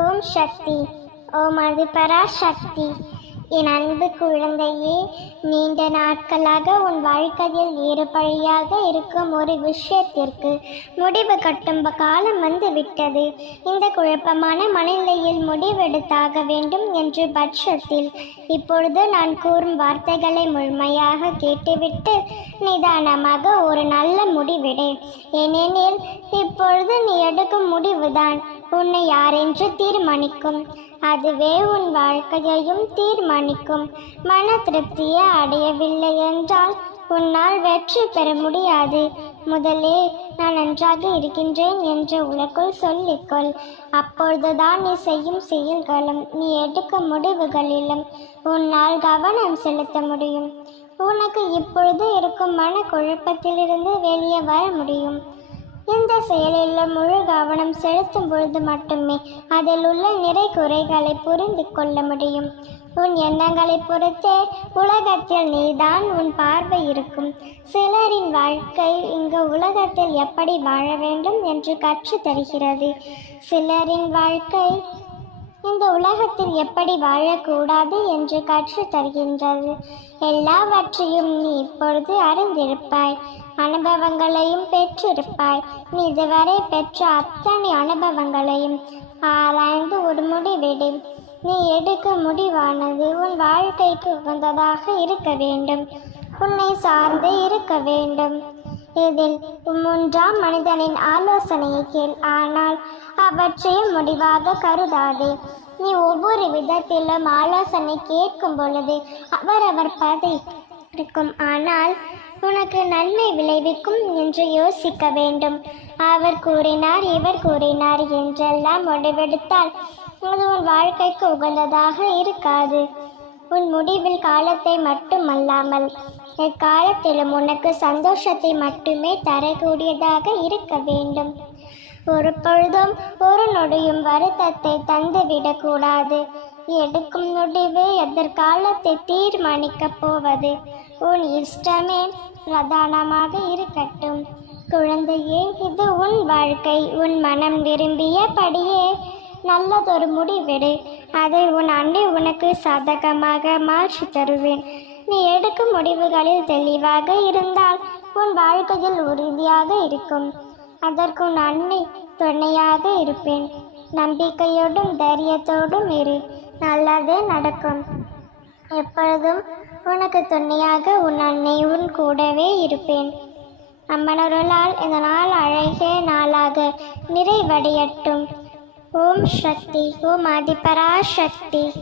ஓம் சக்தி. ஓம் அது பராசக்தி என் அன்பு குழந்தையே நீண்ட நாட்களாக உன் வாழ்க்கையில் ஏறுபழியாக இருக்கும் ஒரு விஷயத்திற்கு முடிவு கட்டும் காலம் வந்து விட்டது. இந்த குழப்பமான மனநிலையில் முடிவெடுத்தாக வேண்டும் என்று பட்சத்தில் இப்பொழுது நான் கூறும் வார்த்தைகளை முழுமையாக கேட்டுவிட்டு நிதானமாக ஒரு நல்ல முடிவிடு. ஏனெனில் இப்பொழுது நீ எடுக்கும் முடிவுதான். உன்னை யாரென்று தீர்மானிக்கும். அதுவே உன் வாழ்க்கையையும் தீர்மானிக்கும். மன திருப்தியை அடையவில்லை என்றால் உன்னால் வெற்றி பெற முடியாது. முதலே நான் நன்றாக இருக்கின்றேன் என்று உனக்குள் சொல்லிக்கொள். அப்பொழுதுதான் நீ செய்யும் செயல்களும் நீ எடுக்கும் முடிவுகளிலும் உன்னால் கவனம் செலுத்த முடியும். உனக்கு இப்பொழுது இருக்கும் மன குழப்பத்திலிருந்து வெளியே வர முடியும். இந்த செயலில் முழு கவனம் செலுத்தும் பொழுது மட்டுமே அதில் உள்ள நிறை குறைகளை புரிந்து கொள்ள முடியும். உன் எண்ணங்களை பொறுத்தே உலகத்தில் நீதான் உன் பார்வை இருக்கும். சிலரின் வாழ்க்கை இங்கு உலகத்தில் எப்படி வாழ வேண்டும் என்று கற்றுத் தருகிறது. சிலரின் வாழ்க்கை இந்த உலகத்தில் எப்படி வாழக்கூடாது என்று கற்று தருகின்றது. எல்லாவற்றையும் நீ இப்பொழுது அறிந்திருப்பாய். அனுபவங்களையும் பெற்றிருப்பாய். நீ இதுவரை பெற்ற அத்தனை அனுபவங்களையும் ஆராய்ந்து ஒரு முடிவெடு. நீ எடுக்கும் முடிவானது உன் வாழ்க்கைக்கு உகந்ததாக இருக்க வேண்டும். உன்னை சார்ந்து இருக்க வேண்டும். இதில் மூன்றாம் மனிதனின் ஆலோசனையை கேள். ஆனால் அவற்றையும் முடிவாக கருதாதே. நீ ஒவ்வொரு விதத்திலும் ஆலோசனை கேட்கும் பொழுது அவரவர் பதை இருக்கும். ஆனால் உனக்கு நன்மை விளைவிக்கும் என்று யோசிக்க வேண்டும். அவர் கூறினார் இவர் கூறினார் என்றெல்லாம் முடிவெடுத்தால் அது உன் வாழ்க்கைக்கு உகந்ததாக இருக்காது. உன் முடிவில் காலத்தை மட்டுமல்லாமல் எக்காலத்திலும் உனக்கு சந்தோஷத்தை மட்டுமே தரக்கூடியதாக இருக்க வேண்டும். ஒரு பொழுதும் ஒரு நொடியும் வருத்தத்தை தந்துவிடக்கூடாது எடுக்கும் முடிவு எதிர்காலத்தை தீர்மானிக்கப் போவது. உன் இஷ்டமே பிரதானமாக இருக்கட்டும். குழந்தையே இது உன் வாழ்க்கை. உன் மனம் விரும்பியபடியே நல்லதொரு முடிவெடு. அதை உன் அன்னை உனக்கு சாதகமாக மாற்றி தருவேன். நீ எடுக்கும் முடிவுகளில் தெளிவாக இருந்தால் உன் வாழ்க்கையில் உறுதியாக இருக்கும். அதற்கு உன் அன்னை துணையாக இருப்பேன். நம்பிக்கையோடும் தைரியத்தோடும் இரு. நல்லதே நடக்கும். எப்பொழுதும் உனக்கு துணையாக உன் அன்னை உன் கூடவே இருப்பேன். அம்மனொருளால் இந்த நாள் அழகிய நாளாக நிறைவடையட்டும். ஓம் சக்தி ஓம் ஆதிபராசக்தி.